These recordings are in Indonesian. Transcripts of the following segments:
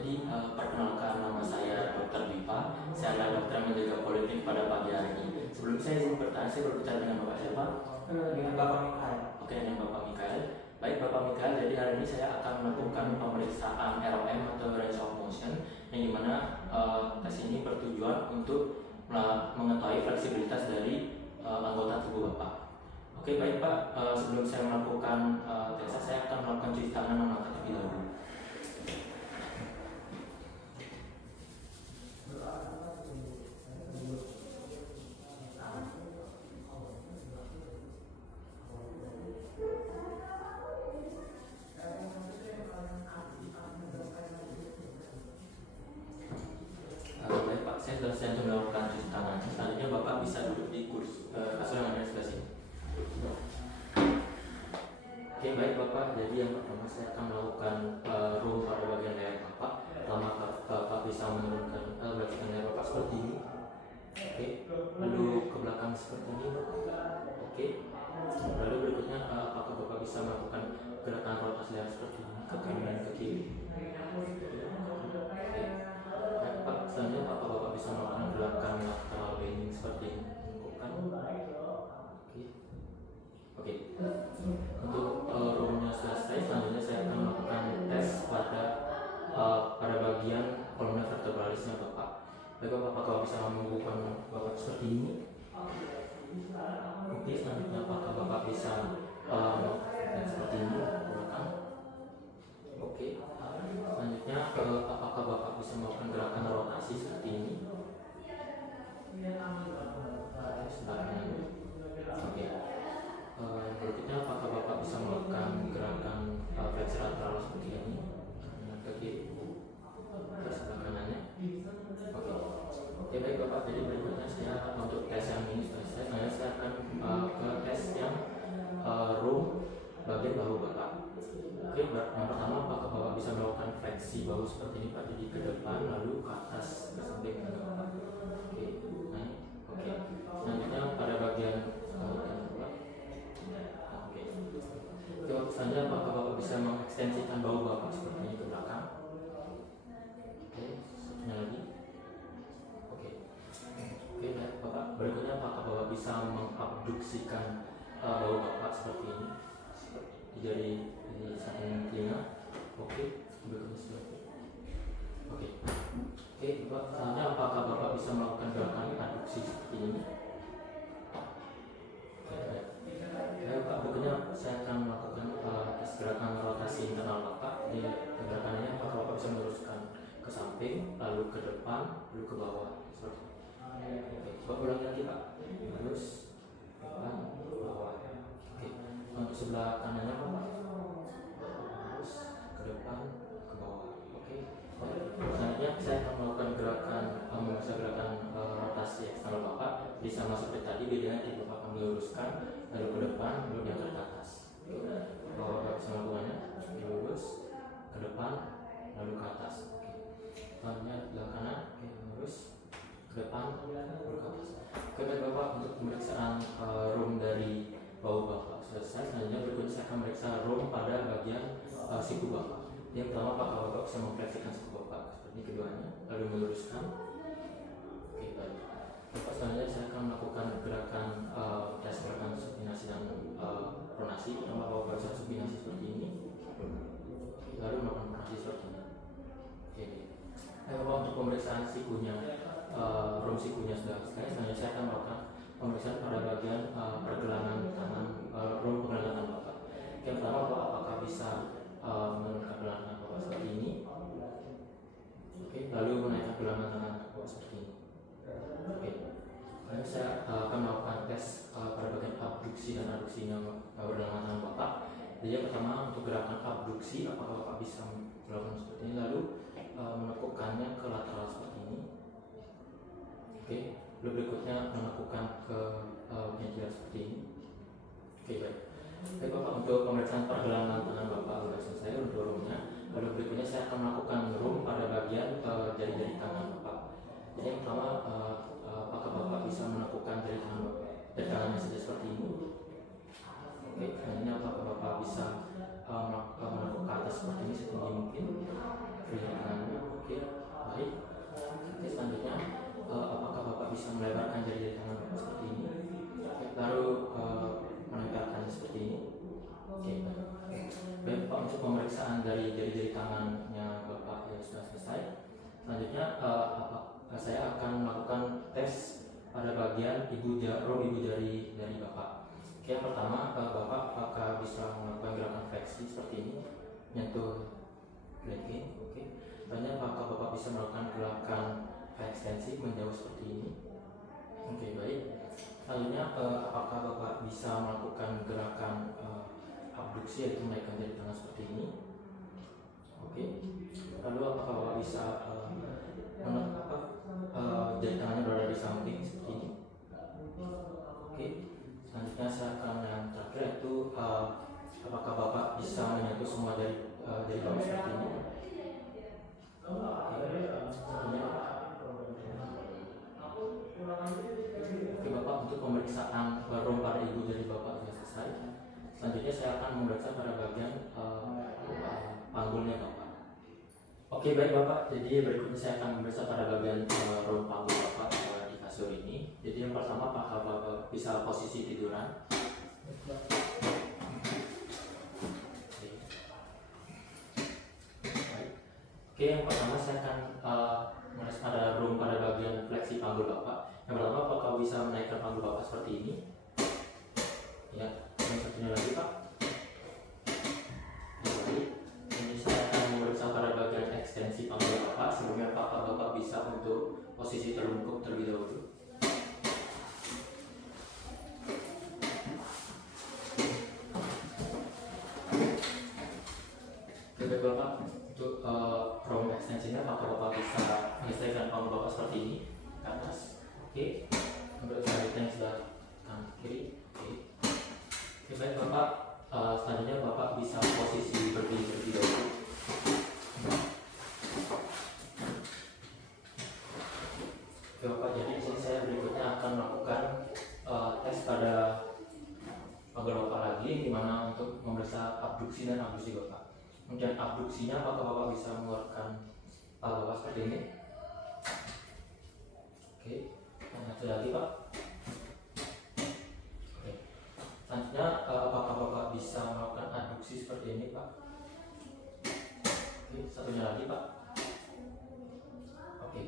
Jadi perkenalkan, nama saya Dr. Dipa. Saya adalah dokter yang menjaga politik pada pagi hari ini. Sebelum saya izin bertanya, saya berbicara dengan Bapak siapa? Dengan Bapak Mikael. Oke, dengan Bapak Mikael. Baik Bapak Mikael, jadi hari ini saya akan melakukan pemeriksaan ROM atau range of motion, yang dimana tes ini bertujuan untuk mengetahui fleksibilitas dari anggota tubuh Bapak. Oke baik Pak, sebelum saya melakukan tes, saya akan melakukan cuci tangan mengangkat terlebih dahulu. Baik Pak, saya sudah siap melakukan cuci tangan. Selanjutnya Bapak bisa duduk di kursi kasur yang ada di sebelah sini. Oke baik Bapak, jadi yang pertama saya akan melakukan room pada bagian leher Bapak. Pertama Bapak bisa menurunkan beratkan leher Bapak seperti ini. Oke, lalu ke belakang seperti ini Bapak. Oke, lalu berikutnya apakah Bapak bisa melakukan gerakan rotasi leher seperti ini ke kanan dan ke kiri? Oke, baik Pak, selanjutnya apakah Bapak bisa melakukan gerakan lateral bending seperti ini? Oke, untuk roomnya selesai, selanjutnya saya akan melakukan tes pada bagian kolomnya vertebralisnya Bapak. Baik Bapak, apakah bisa membuka Bapak seperti ini? Oke, selanjutnya apakah Bapak bisa tes seperti ini ke belakang? Oke, selanjutnya apakah Bapak bisa melakukan gerakan rotasi seperti ini? Sebelah kanan. Oke. Berikutnya apakah Bapak bisa melakukan gerakan fleksi lateral seperti ini? Kanan ke kiri. Ke sebelah kanannya. Oke. Oke baik Bapak, jadi berikutnya saya untuk tes yang ini selesai. Saya akan ke tes yang room bagian bahu Bapak. Oke, yang pertama apakah Bapak bisa melakukan fleksi bahu seperti ini Pak, jadi ke depan lalu ke atas ke samping ke Bapak. Oke, naik. Oke. Selanjutnya pada bagian selanjutnya apakah Bapak bisa mengekstensikan bahu Bapak seperti ini ke belakang? Oke, satunya lagi. Oke, baik Bapak. Berikutnya apakah Bapak bisa mengabduksikan bahu Bapak seperti ini, dari samping telinga? Oke, berikutnya seperti ini. Oke, Bapak. Selanjutnya apakah Bapak bisa melakukan gerakan adduksi seperti ini? Bapak, berikutnya saya akan melakukan tes gerakan rotasi internal Bapak. Di gerakannya apakah Bapak bisa meluruskan ke samping, lalu ke depan, lalu ke bawah seperti ini. Oke, Bapak ulangi lagi Pak. Lurus, depan, bawah. Oke, untuk sebelah kanannya Bapak. Lurus, ke depan, ke bawah. Oke. Selanjutnya saya akan melakukan gerakan rotasi eksternal Bapak. Jadi sama seperti tadi, bedanya di Bapak akan meluruskan lalu ke depan, lalu diangkat ke atas. Bapak bisa melakukannya, lurus ke depan, lalu ke atas. Oke. Selanjutnya sebelah kanan, lurus ke depan, lalu ke atas. Oke baik Bapak, untuk pemeriksaan room dari bahu Bapak selesai. Selanjutnya berikutnya saya akan memeriksa room pada bagian siku Bapak. Yang pertama apakah Bapak bisa memfleksikan siku Bapak seperti keduanya, lalu meluruskan. Oke baik Bapak, selanjutnya saya akan melakukan gerakan tes gerakan supinasi dan pronasi. Pertama Bapak bisa supinasi seperti ini, lalu melakukan pronasi seperti ini. Oke. Bapak, untuk pemeriksaan sikunya, room sikunya sudah selesai. Selanjutnya saya akan melakukan pemeriksaan pada bagian pergelangan tangan, room pergelangan tangan Bapak. Yang pertama Bapak apakah bisa menurunkan pergelangan Bapak seperti ini? Oke, lalu menaikkan pergelangan tangan Bapak seperti ini. Oke, lalu saya akan melakukan tes pada bagian abduksi dan aduksinya pergelangan tangan Bapak. Jadi yang pertama untuk gerakan abduksi, apakah Bapak bisa melakukan seperti ini, lalu menekukannya ke lateral seperti ini. Oke, lalu berikutnya menekukan ke meja seperti ini. Oke baik. Baik Bapak, untuk pemeriksaan pergelangan tangan Bapak sudah selesai untuk roomnya. Lalu berikutnya saya akan melakukan room pada bagian jari-jari tangan Bapak. Jadi yang pertama apakah Bapak bisa menekukan jari tangan Bapak, jari tangannya saja seperti ini? Oke, selanjutnya apakah Bapak bisa menekuk ke atas seperti ini setinggi mungkin jari tangannya? Bapak apakah bisa melakukan gerakan fleksi seperti ini, menyentuh planking. Oke. Selanjutnya apakah Bapak bisa melakukan gerakan ekstensi menjauh seperti ini. Oke, baik. Selanjutnya apakah Bapak bisa melakukan gerakan abduksi, yaitu menaikkan jari tangan seperti ini. Oke. Lalu apakah Bapak bisa jari tangannya berada di samping seperti ini. Oke. Selanjutnya saya akan yang terakhir, yaitu apakah Bapak bisa menyentuh semua dari Bapak seperti ini. Oke Bapak, untuk pemeriksaan rum pada ibu dari Bapak sudah selesai. Selanjutnya saya akan memeriksa pada bagian panggulnya Bapak. Oke baik Bapak, jadi berikutnya saya akan memeriksa pada bagian rum panggul Bapak di kasur ini. Jadi yang pertama, apakah Bapak bisa posisi tiduran? Oke, yang pertama saya akan memeriksa pada rum pada bagian fleksi panggul Bapak. Yang pertama, apakah bisa menaikkan panggul Bapak seperti ini? Ya, yang satunya lagi Pak. Jadi, ini saya akan memeriksa pada bagian ekstensi panggul Bapak. Sebelumnya apakah Bapak bisa untuk posisi terlungkup terlebih dahulu? Oke Bapak, untuk rum ekstensinya apakah Bapak bisa menyesuaikan panggul Bapak seperti ini ke atas? Oke, untuk selanjutnya sudah kanan kiri. Oke baik Bapak, selanjutnya Bapak bisa posisi berdiri terlebih dahulu. Oke Bapak, jadi di sini saya berikutnya akan melakukan tes pada panggul Bapak lagi, dimana untuk memeriksa abduksi dan abduksi Bapak. Kemudian abduksinya, apakah Bapak bisa mengeluarkan Bapak seperti ini? Oke, yang satu lagi Pak. Oke, selanjutnya apakah Bapak bisa melakukan abduksi seperti ini Pak? Oke, satunya lagi Pak. Oke,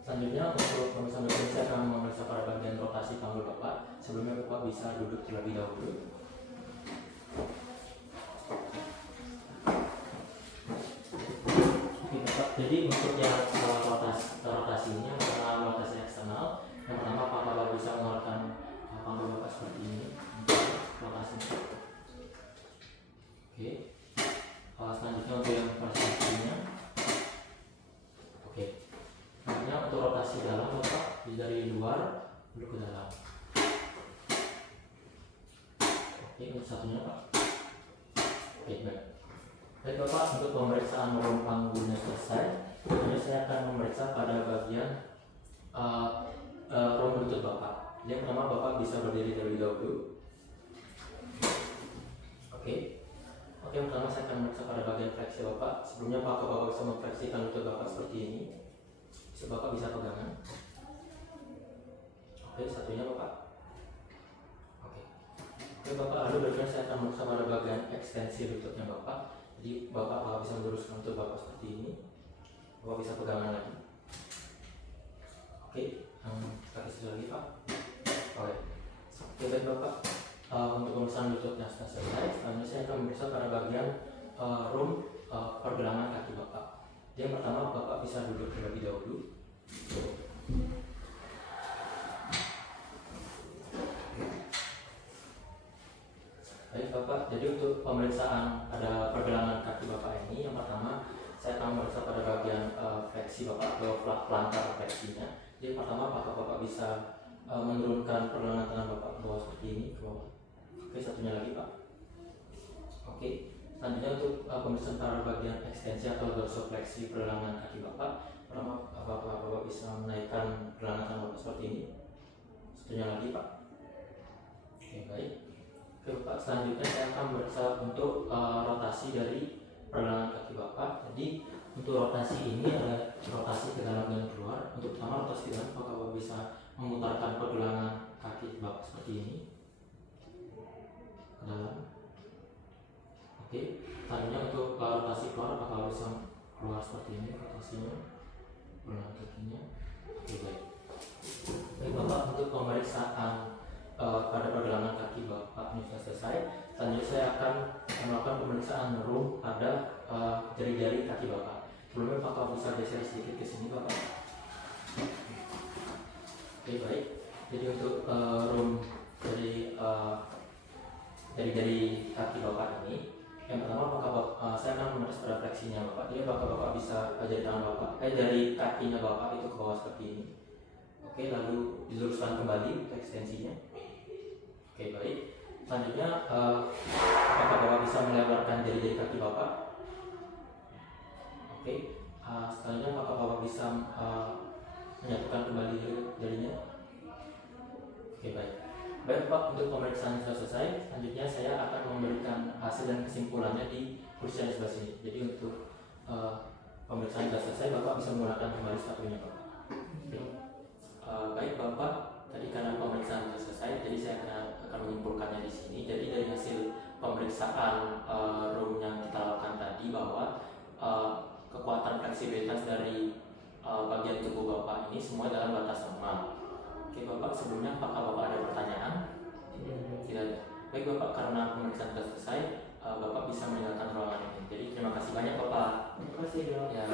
selanjutnya untuk pemirsa berikutnya saya akan memeriksa pada bagian rotasi panggul Bapak. Sebelumnya Bapak bisa duduk terlebih dahulu. Jadi untuk yang rotasinya adalah rotasi eksternal. Yang pertama, apakah Bapak bisa mengeluarkan panggul Bapak seperti ini untuk rotasi. Oke. Selanjutnya untuk yang persisinya. Oke. Selanjutnya untuk rotasi dalam Bapak dari luar dulu ke dalam. Oke, untuk satunya Pak. Oke, baik. Baik Bapak, untuk pemeriksaan rum panggulnya selesai. Kemudian saya akan memeriksa pada bagian rum lutut Bapak. Yang pertama, Bapak bisa berdiri terlebih dahulu. Oke. Oke, yang pertama saya akan memeriksa pada bagian fleksi Bapak. Sebelumnya apakah Bapak bisa memfleksikan lutut Bapak seperti ini? Bapak bisa pegangan. Oke, satunya Bapak. Oke Bapak, lalu berikutnya saya akan memeriksa pada bagian ekstensi lututnya Bapak. Jadi Bapak bisa meluruskan lutut Bapak seperti ini. Bapak bisa pegangan lagi. Oke, kaki sebelah lagi Pak. Oke baik Bapak, untuk pemeriksaan lututnya sudah selesai. Selanjutnya saya akan memeriksa pada bagian rum pergelangan kaki Bapak. Yang pertama, Bapak bisa duduk terlebih dahulu. Baik Bapak, jadi untuk pemeriksaan pada pergelangan kaki Bapak ini, yang pertama saya akan memeriksa pada bagian fleksi Bapak atau pelangkar fleksinya. Jadi pertama, apakah Bapak bisa menurunkan pergelangan tangan Bapak ke bawah seperti ini, ke bawah. Oke, satunya lagi Pak. Oke, selanjutnya untuk pemeriksaan pada bagian ekstensi atau dorsofleksi pergelangan kaki Bapak. Pertama, apakah Bapak bisa menaikkan pergelangan tangan Bapak seperti ini. Satunya lagi Pak. Oke, baik. Oke Pak, selanjutnya saya akan memeriksa untuk rotasi dari pergelangan kaki Bapak. Jadi untuk rotasi ini adalah rotasi ke dalam dan keluar. Untuk pertama rotasi ke dalam, apakah Bapak bisa memutarkan pergelangan kaki Bapak seperti ini ke dalam. Oke, selanjutnya untuk rotasi keluar, apakah Bapak bisa keluar seperti ini rotasinya, pergelangan kakinya. Oke baik. Baik Bapak, untuk pemeriksaan pada pergelangan kaki Bapak ini sudah selesai. Selanjutnya saya akan melakukan pemeriksaan room pada jari-jari kaki Bapak. Sebelumnya Bapak bisa geser sedikit ke sini Bapak. Oke, baik. Jadi untuk room dari jari-jari kaki Bapak ini, yang pertama saya akan memeriksa pada fleksinya Bapak. Jadi Bapak bisa jari tangan Bapak, jari kakinya Bapak itu ke bawah seperti ini. Oke, lalu diluruskan kembali untuk ekstensinya. Oke, baik. Selanjutnya, apakah Bapak bisa melebarkan jari-jari kaki Bapak? Oke. Selanjutnya, apakah Bapak bisa menyatukan kembali jarinya? Oke, baik. Baik Pak, untuk pemeriksaan sudah selesai. Selanjutnya saya akan memberikan hasil dan kesimpulannya di kursi yang sebelah sini. Jadi untuk pemeriksaan sudah selesai, Bapak bisa menggunakan kembali sepatunya Pak. Oke. Baik Bapak, tadi karena pemeriksaan sudah selesai, jadi saya akan menyimpulkannya di sini. Jadi dari hasil pemeriksaan room yang kita lakukan tadi bahwa kekuatan fleksibilitas dari bagian tubuh Bapak ini semua dalam batas normal. Oke Bapak, sebelumnya apakah Bapak ada pertanyaan? Tidak ada. Baik Bapak, karena pemeriksaan sudah selesai, Bapak bisa meninggalkan ruangan ini. Jadi terima kasih banyak Bapak. Terima kasih dok. Ya.